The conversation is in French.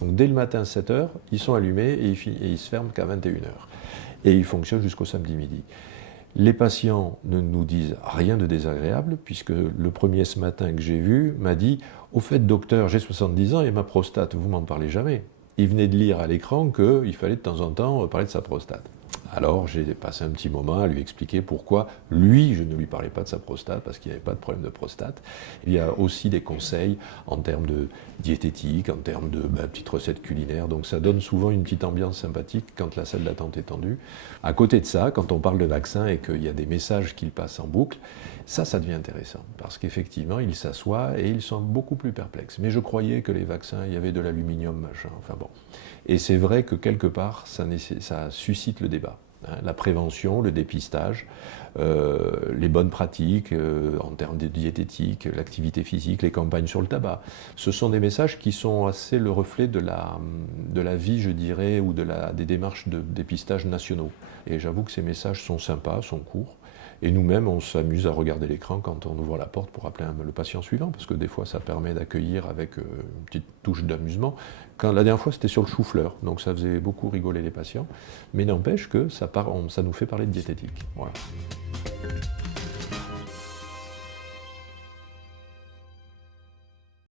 Donc dès le matin 7 heures, ils sont allumés et ils se ferment qu'à 21 heures. Et ils fonctionnent jusqu'au samedi midi. Les patients ne nous disent rien de désagréable, puisque le premier ce matin que j'ai vu m'a dit « Au fait, docteur, j'ai 70 ans et ma prostate, vous m'en parlez jamais ». Il venait de lire à l'écran qu'il fallait de temps en temps parler de sa prostate. Alors j'ai passé un petit moment à lui expliquer pourquoi lui, je ne lui parlais pas de sa prostate, parce qu'il n'y avait pas de problème de prostate. Il y a aussi des conseils en termes de diététique, en termes de petites recettes culinaires, donc ça donne souvent une petite ambiance sympathique quand la salle d'attente est tendue. À côté de ça, quand on parle de vaccin et qu'il y a des messages qu'ils passent en boucle, ça devient intéressant, parce qu'effectivement, ils s'assoient et ils sont beaucoup plus perplexes. Mais je croyais que les vaccins, il y avait de l'aluminium, machin, enfin bon. Et c'est vrai que quelque part, ça suscite le débat. La prévention, le dépistage, les bonnes pratiques en termes de diététique, l'activité physique, les campagnes sur le tabac. Ce sont des messages qui sont assez le reflet de la vie, je dirais, ou des démarches de dépistage nationaux. Et j'avoue que ces messages sont sympas, sont courts. Et nous-mêmes, on s'amuse à regarder l'écran quand on ouvre la porte pour appeler le patient suivant, parce que des fois, ça permet d'accueillir avec une petite touche d'amusement. La dernière fois, c'était sur le chou-fleur, donc ça faisait beaucoup rigoler les patients. Mais n'empêche que ça nous fait parler de diététique. Voilà.